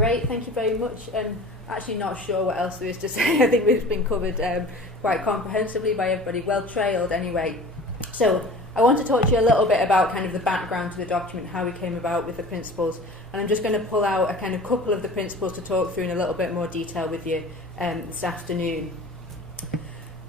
Great, thank you very much. Actually not sure what else there is to say. I think it's been covered quite comprehensively by everybody, well trailed anyway. So I want to talk to you a little bit about kind of the background to the document, how we came about with the principles, and I'm just going to pull out a kind of couple of the principles to talk through in a little bit more detail with you this afternoon.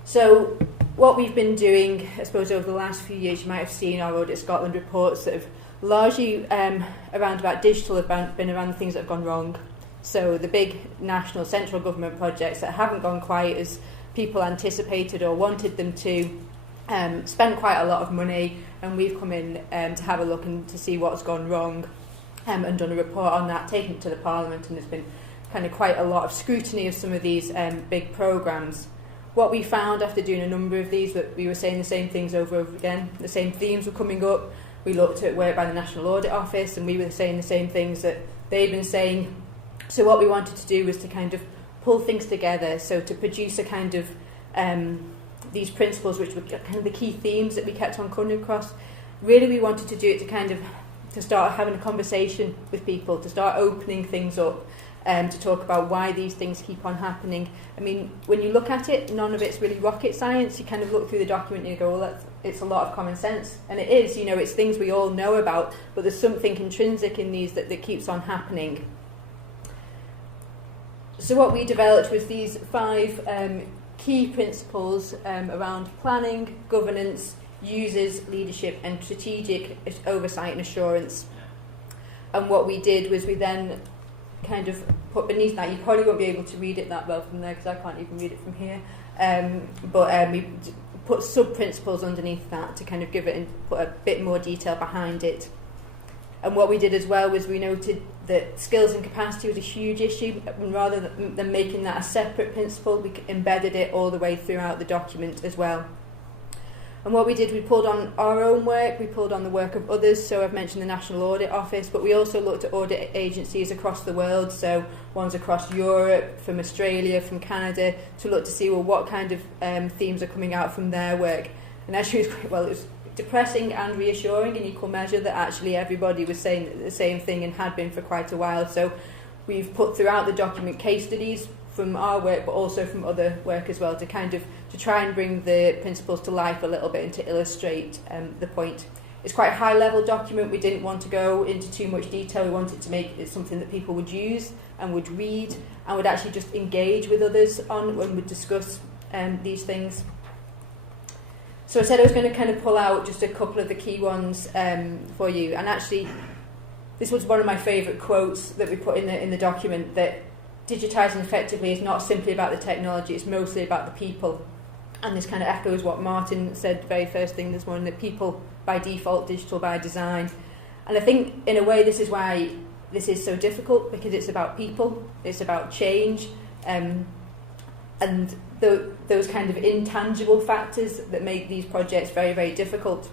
So what we've been doing, I suppose, over the last few years, you might have seen our Audit Scotland reports that have largely around about digital have been around the things that have gone wrong. So the big national central government projects that haven't gone quite as people anticipated or wanted them to, spent quite a lot of money, and we've come in to have a look and to see what's gone wrong and done a report on that, taken it to the Parliament, and there's been kind of quite a lot of scrutiny of some of these big programmes. What we found after doing a number of these, that we were saying the same things over and over again, the same themes were coming up. We looked at work by the National Audit Office and we were saying the same things that they'd been saying. So what we wanted to do was to kind of pull things together, so to produce a kind of these principles which were kind of the key themes that we kept on coming across. Really we wanted to do it to kind of to start having a conversation with people, to start opening things up, to talk about why these things keep on happening. I mean, when you look at it, none of it's really rocket science. You kind of look through the document and you go, well, it's a lot of common sense. And it is, you know, it's things we all know about, but there's something intrinsic in these that keeps on happening. So what we developed was these 5 key principles around planning, governance, users, leadership, and strategic oversight and assurance. And what we did was we then kind of put beneath that, you probably won't be able to read it that well from there because I can't even read it from here, but we put sub-principles underneath that to kind of give it and put a bit more detail behind it. And what we did as well was we noted that skills and capacity was a huge issue, and rather than making that a separate principle, we embedded it all the way throughout the document as well. And what we did, we pulled on our own work, we pulled on the work of others, so I've mentioned the National Audit Office, but we also looked at audit agencies across the world, so ones across Europe, from Australia, from Canada, to look to see, well, what kind of themes are coming out from their work. And actually, it was depressing and reassuring in equal measure that actually everybody was saying the same thing and had been for quite a while. So we've put throughout the document case studies from our work, but also from other work as well, to kind of to try and bring the principles to life a little bit and to illustrate the point. It's quite a high level document. We didn't want to go into too much detail. We wanted to make it something that people would use and would read and would actually just engage with others on when we discuss these things. So I said I was going to kind of pull out just a couple of the key ones for you, and actually this was one of my favourite quotes that we put in the document, that digitising effectively is not simply about the technology, it's mostly about the people. And this kind of echoes what Martin said the very first thing this morning, that people by default, digital by design. And I think in a way this is why this is so difficult, because it's about people, it's about change, and those kind of intangible factors that make these projects very, very difficult.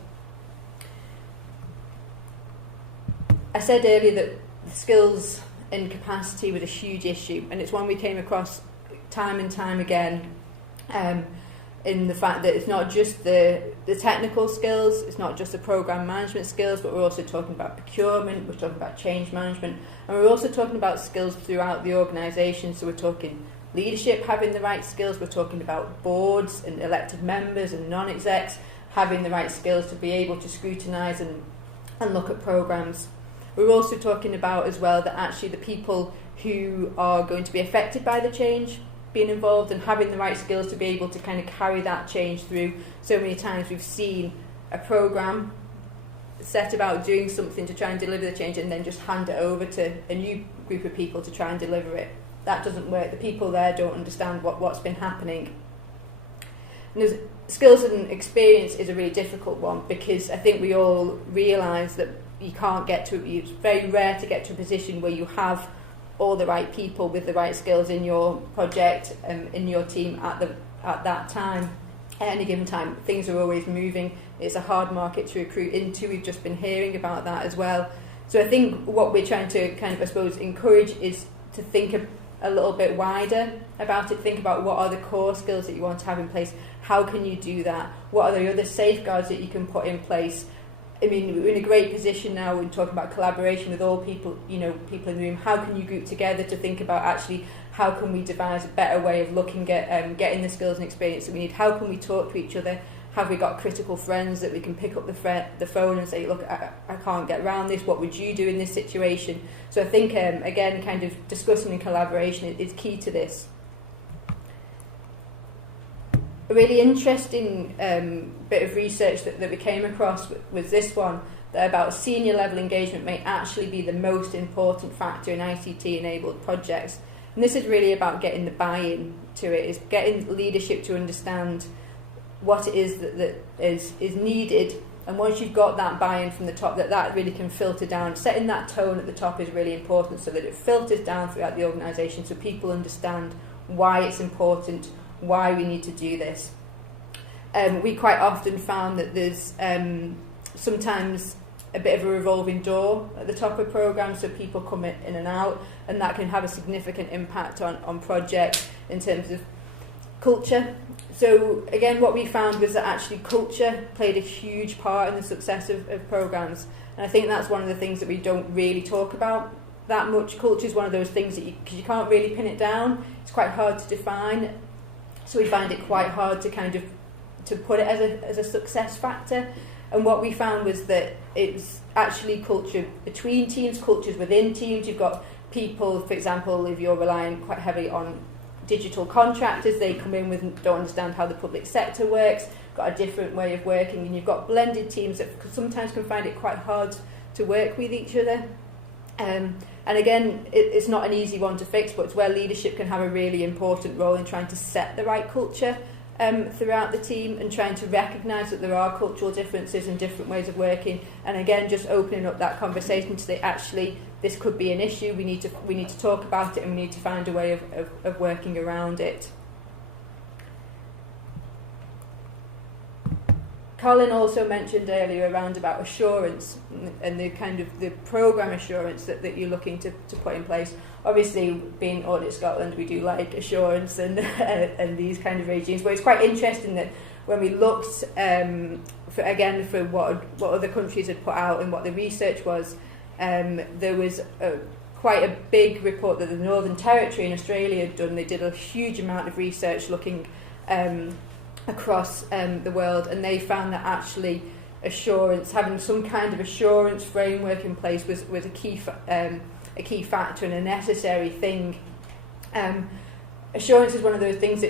I said earlier that skills and capacity was a huge issue, and it's one we came across time and time again, in the fact that it's not just the technical skills, it's not just the programme management skills, but we're also talking about procurement, we're talking about change management, and we're also talking about skills throughout the organisation. So we're talking leadership having the right skills, we're talking about boards and elected members and non-execs having the right skills to be able to scrutinise and look at programmes. We're also talking about as well that actually the people who are going to be affected by the change being involved and having the right skills to be able to kind of carry that change through. So many times we've seen a programme set about doing something to try and deliver the change and then just hand it over to a new group of people to try and deliver it. That doesn't work. The people there don't understand what's been happening. And skills and experience is a really difficult one, because I think we all realise that you can't get to, it's very rare to get to a position where you have all the right people with the right skills in your project and in your team at that time. At any given time, things are always moving. It's a hard market to recruit into. We've just been hearing about that as well. So I think what we're trying to kind of, I suppose, encourage is to think a little bit wider about it. Think about what are the core skills that you want to have in place. How can you do that? What are the other safeguards that you can put in place? I mean, we're in a great position now when talking about collaboration with all people, people in the room. How can you group together to think about actually how can we devise a better way of looking at getting the skills and experience that we need? How can we talk to each other? Have we got critical friends that we can pick up the phone and say, look, I can't get around this, what would you do in this situation? So I think, again, kind of discussing and collaboration is key to this. A really interesting bit of research that we came across was this one, that about senior level engagement may actually be the most important factor in ICT enabled projects. And this is really about getting the buy-in to it, is getting leadership to understand what it is that is needed, and once you've got that buy-in from the top, that really can filter down. Setting that tone at the top is really important so that it filters down throughout the organisation so people understand why it's important, why we need to do this. We quite often found that there's sometimes a bit of a revolving door at the top of programmes, so people come in and out, and that can have a significant impact on projects in terms of culture. So again, what we found was that actually culture played a huge part in the success of programmes, and I think that's one of the things that we don't really talk about that much. Culture is one of those things that because you can't really pin it down, it's quite hard to define, so we find it quite hard to kind of to put it as a success factor. And what we found was that it's actually culture between teams, cultures within teams. You've got people, for example, if you're relying quite heavily on digital contractors, they come in with don't understand how the public sector works, got a different way of working, and you've got blended teams that sometimes can find it quite hard to work with each other. And again, it's not an easy one to fix, but it's where leadership can have a really important role in trying to set the right culture throughout the team, and trying to recognise that there are cultural differences and different ways of working, and again just opening up that conversation to say actually this could be an issue, we need to talk about it, and we need to find a way of working around it. Colin also mentioned earlier around about assurance and the kind of the programme assurance that you're looking to put in place. Obviously, being Audit Scotland, we do like assurance and these kind of regimes, but it's quite interesting that when we looked for what other countries had put out and what the research was, there was quite a big report that the Northern Territory in Australia had done. They did a huge amount of research looking across the world, and they found that actually assurance, having some kind of assurance framework in place was a key factor and a necessary thing. Assurance is one of those things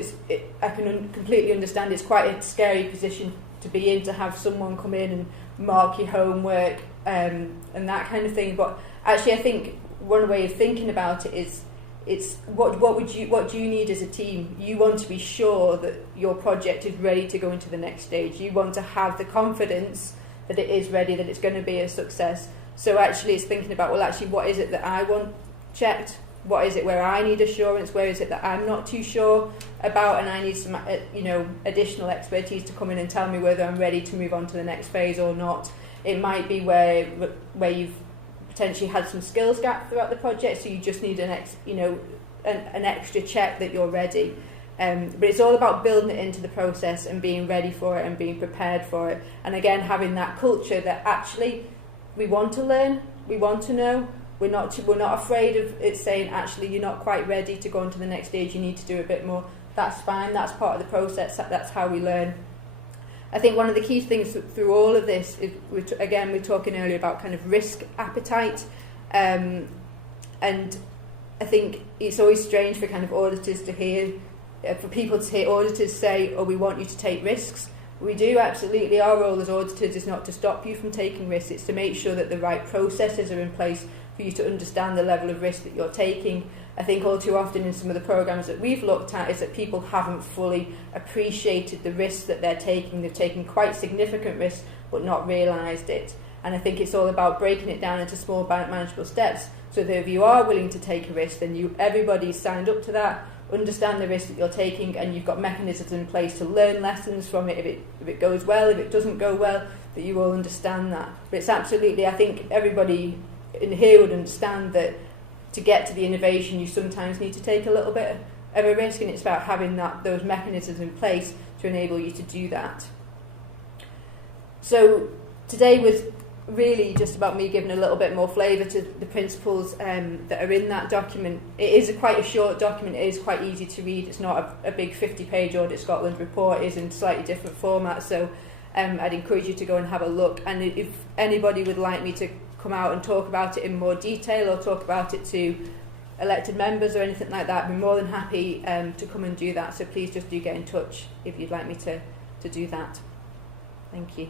I can completely understand. It's quite a scary position to be in, to have someone come in and mark your homework and that kind of thing. But actually, I think one way of thinking about it is it's what do you need as a team? You want to be sure that your project is ready to go into the next stage. You want to have the confidence that it is ready, that it's going to be a success. So actually it's thinking about, well, actually, what is it that I want checked? What is it where I need assurance? Where is it that I'm not too sure about and I need some additional expertise to come in and tell me whether I'm ready to move on to the next phase or not? It might be where you've potentially had some skills gap throughout the project, so you just need an extra check that you're ready. But it's all about building it into the process and being ready for it and being prepared for it. And again, having that culture that actually we want to learn, we want to know. We're not afraid of it saying actually you're not quite ready to go on to the next stage. You need to do a bit more. That's fine. That's part of the process. That's how we learn. I think one of the key things through all of this is, we're talking earlier about kind of risk appetite, and I think it's always strange for kind of auditors to hear, for people to hear auditors say, oh, we want you to take risks. We do, absolutely. Our role as auditors is not to stop you from taking risks, it's to make sure that the right processes are in place for you to understand the level of risk that you're taking. I think all too often in some of the programmes that we've looked at is that people haven't fully appreciated the risks that they're taking. They've taken quite significant risks but not realised it. And I think it's all about breaking it down into small manageable steps, so that if you are willing to take a risk, then everybody's signed up to that, understand the risk that you're taking, and you've got mechanisms in place to learn lessons from it. If it goes well, if it doesn't go well, that you will understand that. But it's absolutely, I think everybody in here would understand that to get to the innovation, you sometimes need to take a little bit of a risk, and it's about having those mechanisms in place to enable you to do that. So today was really just about me giving a little bit more flavour to the principles that are in that document. It is quite a short document, it is quite easy to read, it's not a big 50-page Audit Scotland report, it is in slightly different format, so I'd encourage you to go and have a look. And if anybody would like me to come out and talk about it in more detail, or talk about it to elected members or anything like that, I'd be more than happy to come and do that, so please just do get in touch if you'd like me to do that. Thank you.